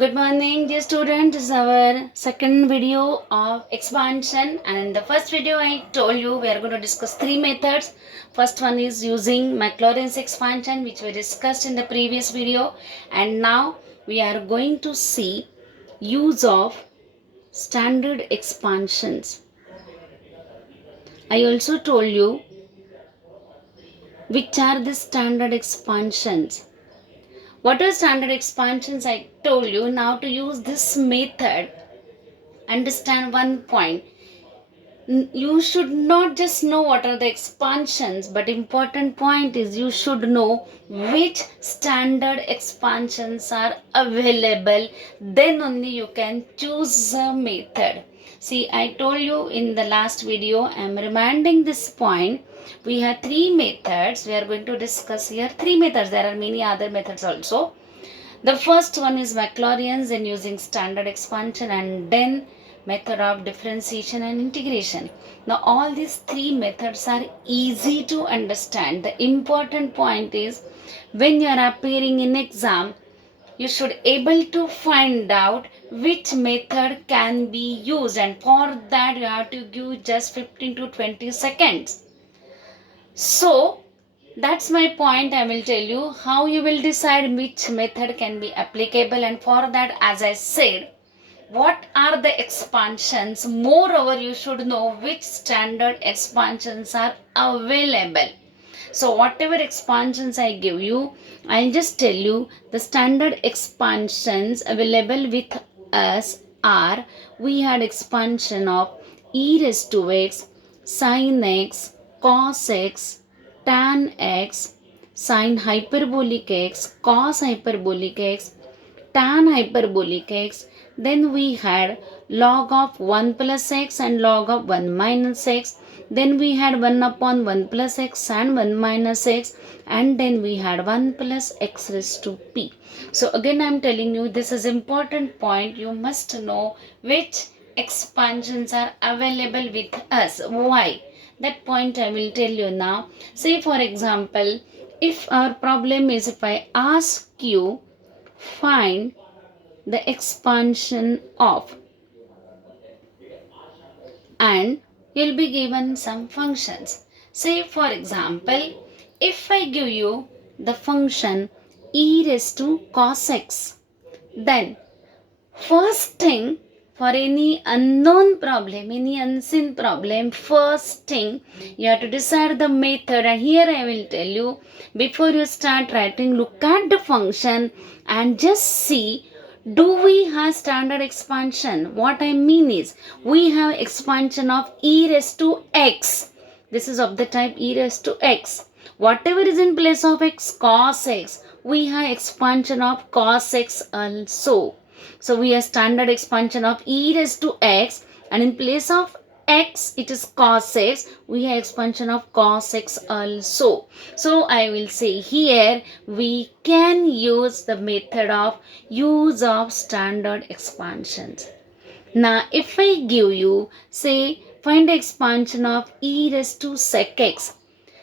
Good morning, dear students. This is our second video of expansion, and in the first video I told you we are going to discuss three methods. First one is using Maclaurin's expansion, which we discussed in the previous video, and now we are going to see use of standard expansions. I also told you which are the standard expansions. What are standard expansions? I told you. Now to use this method, understand one point. You should not just know what are the expansions, but important point is you should know which standard expansions are available. Then only you can choose a method. See, I told you in the last video, I am reminding this point. We have three methods. We are going to discuss here three methods. There are many other methods also. The first one is Maclaurin's and using standard expansion, and then method of differentiation and integration. Now all these three methods are easy to understand. The important point is when you are appearing in exam, you should able to find out which method can be used, and for that you have to give just 15 to 20 seconds. So that's my point. I will tell you how you will decide which method can be applicable, and for that, as I said, what are the expansions. Moreover, you should know which standard expansions are available. So whatever expansions I give you, I'll just tell you the standard expansions available with us are, we had expansion of e raised to x, sin x, cos x, tan x, sin hyperbolic x, cos hyperbolic x, tan hyperbolic x. Then we had log of 1 plus x and log of 1 minus x. Then we had 1 upon 1 plus x and 1 minus x. And then we had 1 plus x raised to p. So again I am telling you, this is important point. You must know which expansions are available with us. Why? That point I will tell you now. Say for example, if our problem is, if I ask you find the expansion of, and you'll be given some functions. Say for example, if I give you the function e raised to cos x, then first thing, for any unknown problem, any unseen problem, first thing you have to decide the method. And here I will tell you, before you start writing, look at the function and just see, do we have standard expansion? What I mean is, we have expansion of e raised to x. This is of the type e raised to x. Whatever is in place of x, cos x, we have expansion of cos x also. So we have standard expansion of e raised to x, and in place of x it is cos x, we have expansion of cos x also. So I will say here we can use the method of use of standard expansions. Now if I give you, say, find the expansion of e raised to sec x.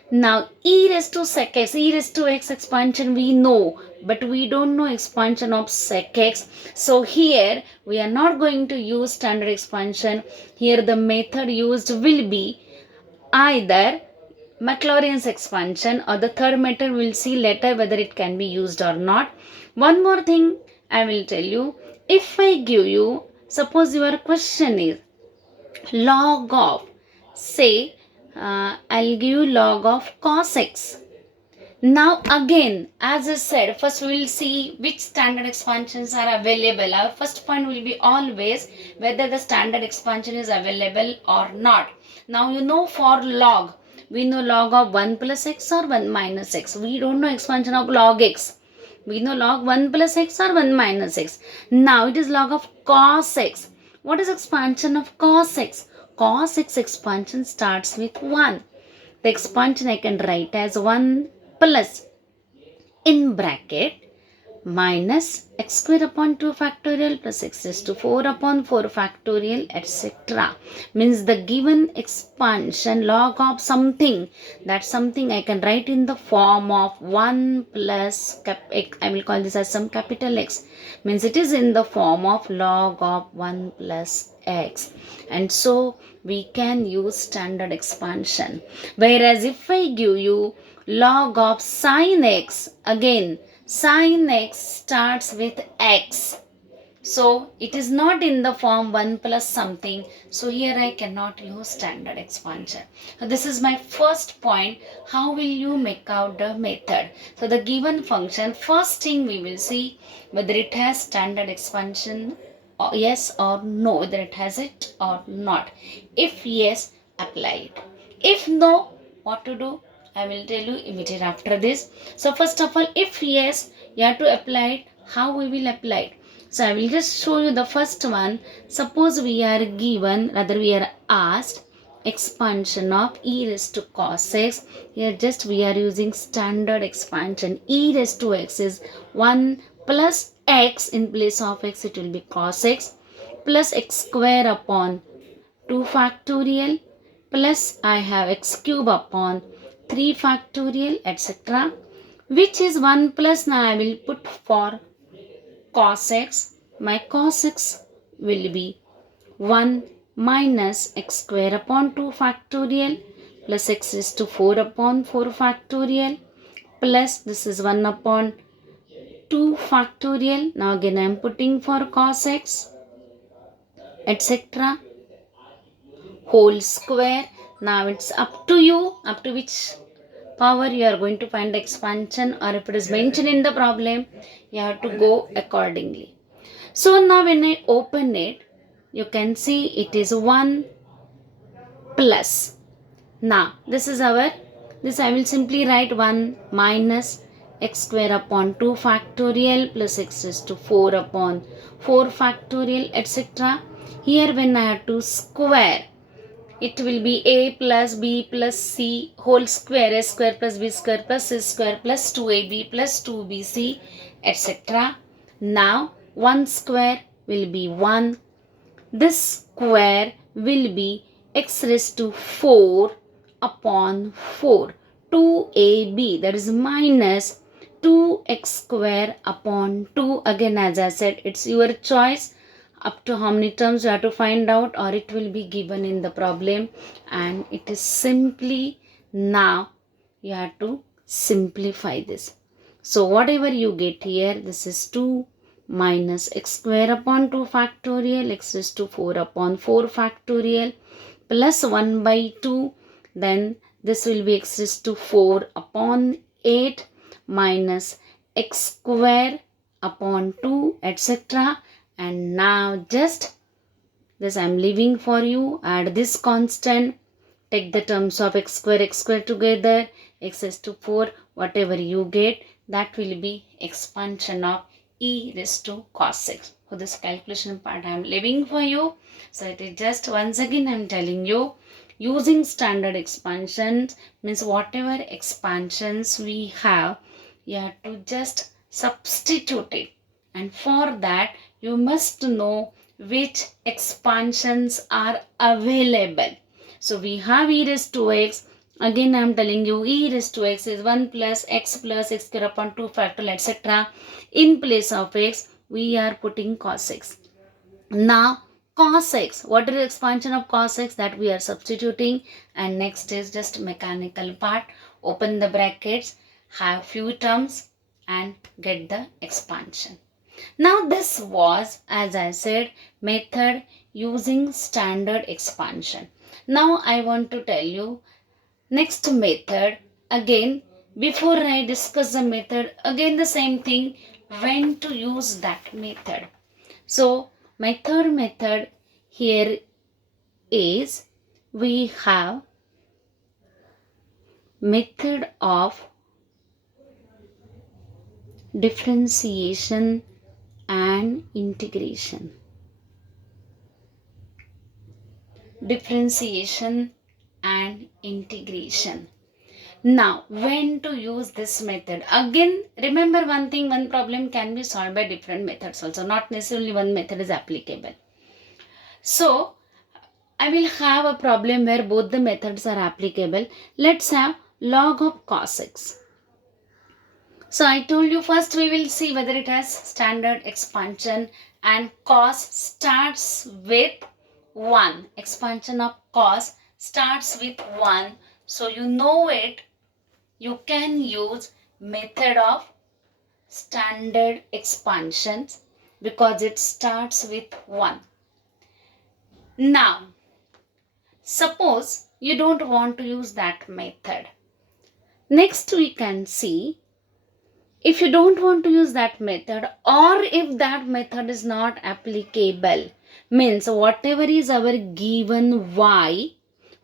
Now e raised to sec x, e raised to x expansion we know, but we don't know expansion of sec x. So here we are not going to use standard expansion. Here the method used will be either Maclaurin's expansion, or the third method we'll see later whether it can be used or not. One more thing I will tell you. If I give you, suppose your question is log of, say, I'll give you log of cos x. Now again, as I said, first we will see which standard expansions are available. Our first point will be always whether the standard expansion is available or not. Now you know, for log, we know log of 1 plus x or 1 minus x. We don't know expansion of log x. We know log 1 plus x or 1 minus x. Now it is log of cos x. What is expansion of cos x? Cos x expansion starts with 1. The expansion I can write as 1 plus, in bracket, minus x square upon 2 factorial plus x raised to 4 upon 4 factorial, etc. Means the given expansion log of something, that something I can write in the form of 1 plus I will call this as some capital X. Means it is in the form of log of 1 plus x. And so we can use standard expansion. Whereas if I give you log of sine x, again sin x starts with x. So it is not in the form 1 plus something. So here I cannot use standard expansion. So this is my first point. How will you make out the method? So the given function, first thing we will see whether it has standard expansion or yes or no, whether it has it or not. If yes, apply it. If no, what to do? I will tell you immediately after this. So first of all, if yes, you have to apply it. How we will apply it? So I will just show you the first one. Suppose we are given, rather we are asked expansion of e raised to cos x. Here just we are using standard expansion. E raised to x is 1 plus x, in place of x it will be cos x, plus x square upon 2 factorial, plus I have x cube upon 3 factorial, etc. Which is 1 plus, now I will put for cos x. My cos x will be 1 minus x square upon 2 factorial plus x is to 4 upon 4 factorial, plus this is 1 upon 2 factorial. Now again I am putting for cos x, etc. whole square. Now it's up to you, up to which power you are going to find expansion, or if it is mentioned in the problem, you have to go accordingly. So now when I open it, you can see it is 1 plus. Now this is our, this I will simply write 1 minus x square upon 2 factorial plus x is to 4 upon 4 factorial, etc. Here when I have to square, it will be a plus b plus c whole square, a square plus b square plus c square plus 2ab plus 2bc, etc. Now 1 square will be 1. This square will be x raised to 4 upon 4. 2ab, that is minus 2x square upon 2. Again as I said, it's your choice up to how many terms you have to find out, or it will be given in the problem, and it is simply, now you have to simplify this. So whatever you get here, this is 2 minus x square upon 2 factorial, x is to 4 upon 4 factorial, plus 1 by 2, then this will be x is to 4 upon 8 minus x square upon 2, etc. And now just this I am leaving for you. Add this constant, take the terms of x square together, x is to 4, whatever you get, that will be expansion of e raised to cos x. So this calculation part I am leaving for you. So it is just, once again I am telling you, using standard expansions means whatever expansions we have, you have to just substitute it. And for that you must know which expansions are available. So we have e raised to x. Again I am telling you, e raised to x is 1 plus x square upon 2 factorial, etc. In place of x, we are putting cos x. Now cos x, what is the expansion of cos x, that we are substituting. And next is just mechanical part. Open the brackets, have few terms and get the expansion. Now this was, as I said, method using standard expansion. Now I want to tell you next method. Again, before I discuss the method, again the same thing, when to use that method. So my third method here is, we have method of differentiation and integration. Differentiation and integration. Now, when to use this method? Again, remember one thing, one problem can be solved by different methods also. Not necessarily one method is applicable. So, I will have a problem where both the methods are applicable. Let's have log of cos x. So, I told you first we will see whether it has standard expansion, and cos starts with 1. Expansion of cos starts with 1. So, you know it. You can use method of standard expansions because it starts with 1. Now, suppose you don't want to use that method. Next we can see, if you don't want to use that method, or if that method is not applicable, means whatever is our given y,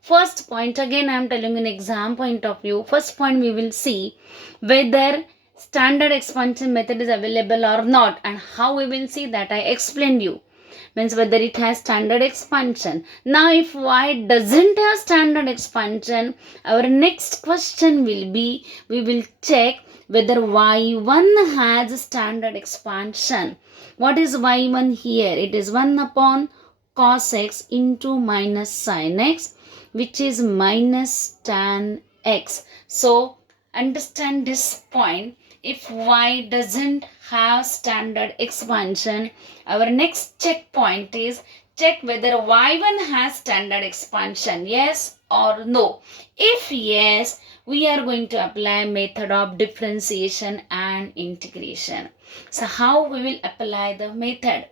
first point, again I am telling you an exam point of view. First point we will see whether standard expansion method is available or not, and how we will see that I explained you. Means whether it has standard expansion. Now if y doesn't have standard expansion, our next question will be, we will check whether y1 has standard expansion. What is y1 here? It is 1 upon cos x into minus sin x, which is minus tan x. So understand this point. If y doesn't have standard expansion, our next checkpoint is check whether y1 has standard expansion, yes or no. If yes, we are going to apply method of differentiation and integration. So how we will apply the method?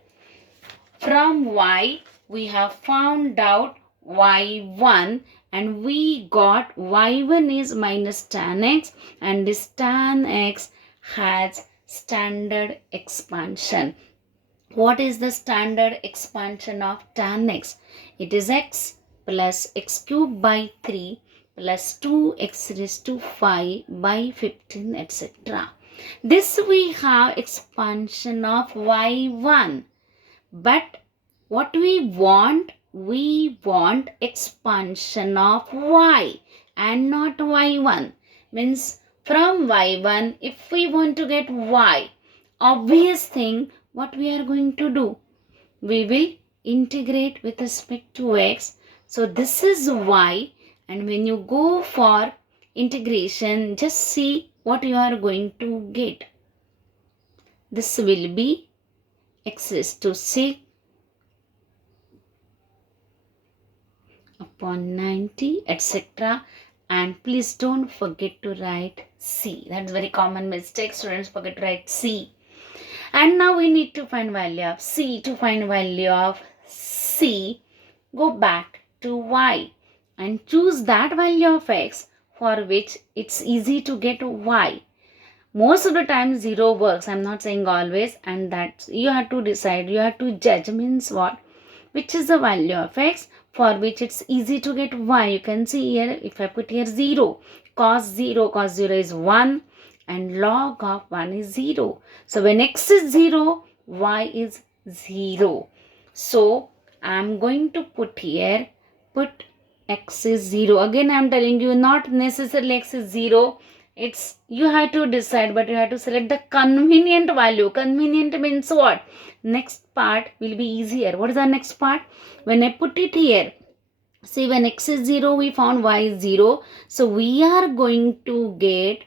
From y we have found out y1, and we got y1 is minus tan x, and this tan x has standard expansion. What is the standard expansion of tan x? It is x plus x cube by 3 plus 2x raised to 5 by 15, etc. This we have expansion of y1. But what we want expansion of y and not y1. Means from y1, if we want to get y, obvious thing, what we are going to do? We will integrate with respect to x. So this is y, and when you go for integration, just see what you are going to get. This will be x raised to 6 upon 90, etc. And please don't forget to write c. That's very common mistake. Students forget to write c. And now we need to find value of c. To find value of c, go back to y and choose that value of x for which it's easy to get y. Most of the time 0 works. I'm not saying always, and that you have to decide, you have to judge. Means what? Which is the value of x for which it's easy to get y. You can see here, if I put here 0, cos 0 is 1, and log of 1 is 0. So when x is 0, y is 0. So I'm going to put here, put x is 0. Again I'm telling you, not necessarily x is 0. It's, you have to decide, but you have to select the convenient value. Convenient means what? Next part will be easier. What is the next part? When I put it here, see, when x is 0, we found y is 0. So we are going to get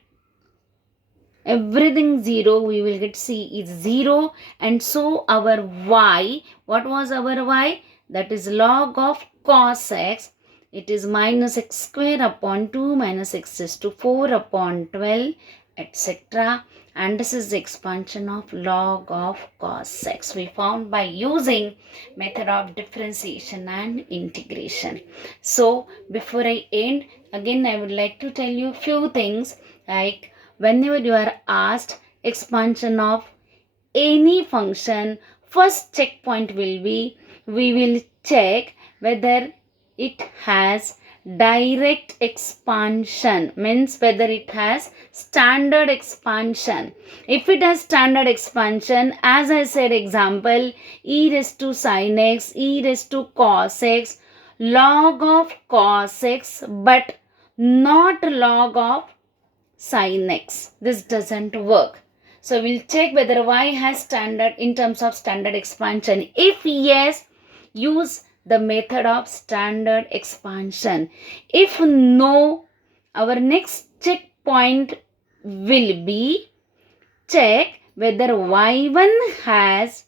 everything 0. We will get c is 0. And so our y, what was our y? That is log of cos x. It is minus x square upon 2 minus x raised to 4 upon 12, etc. And this is the expansion of log of cos x we found by using method of differentiation and integration. So before I end, again I would like to tell you a few things, like whenever you are asked expansion of any function, first checkpoint will be, we will check whether it has direct expansion, means whether it has standard expansion. If it has standard expansion, as I said, example, e raised to sin x, e raised to cos x, log of cos x, but not log of sin x. This doesn't work. So we'll check whether y has standard in terms of standard expansion. If yes, use the method of standard expansion. If no, our next checkpoint will be check whether y1 has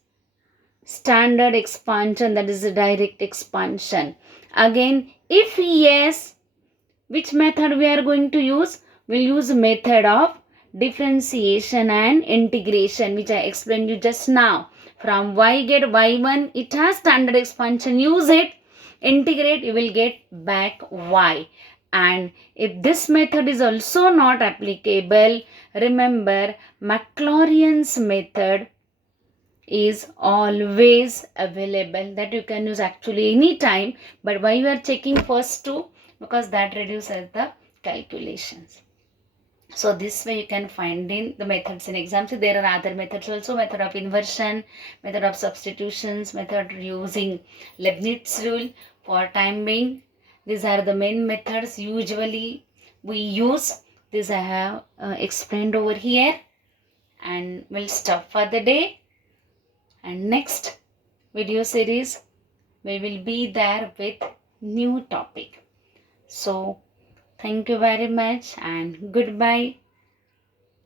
standard expansion, that is a direct expansion. Again, if yes, which method we are going to use? We'll use method of differentiation and integration, which I explained you just now. From y get y1, it has standard expansion. Use it, integrate, you will get back y. And if this method is also not applicable, remember Maclaurin's method is always available, that you can use actually any time, but why you are checking first two? Because that reduces the calculations. So this way you can find in the methods in exams. There are other methods also, method of inversion, method of substitutions, method using Leibniz rule. For time being, these are the main methods usually we use. This I have explained over here, and we'll stop for the day. And next video series we will be there with new topic. So thank you very much and goodbye.